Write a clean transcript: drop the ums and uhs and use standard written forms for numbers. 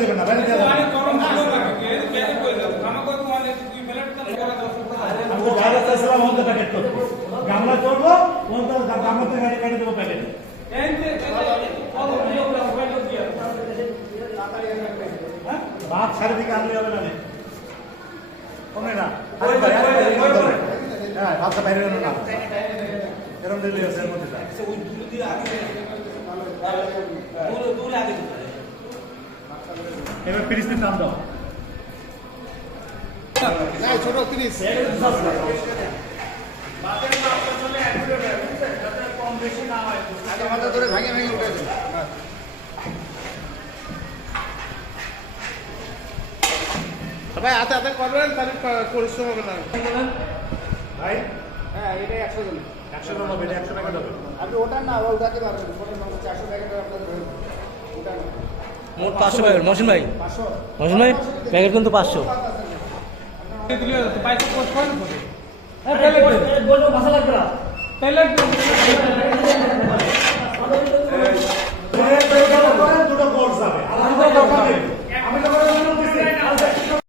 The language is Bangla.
দেবেন না, বাইরে দেবেন না। আমি তো বাইরে চাইছিলাম অন্য প্যাকেট করবো, গামলা করবো, গামলাতে গাড়ি দেবো প্যাকেট। ভাত সাড়ে দিকে আনলে হবে না, কমে না। হ্যাঁ, ভাতটা বাইরে এলো না, এরকম দিলে এর মধ্যে যায়। এবার 30 দিন নাম দাও। ছোট 30 ধরে ভাঙে ভাঙে উঠে ভাই হাতে হাতে করবেন, তাহলে পরিশ্রম হবে না ভাই হ্যাঁ এটা 100 জন 100 জন হবে, 100 টাকা দেবে। আপনি ওটা না ওটাতে পারবেন, ওটা 400 টাকা আপনাদের ওটা না মোট 500 প্যাকেট। মহসিন ভাই, 500 মহসিন ভাই প্যাকেট কিন্তু 500। বলবো ভাষা লাগবে না।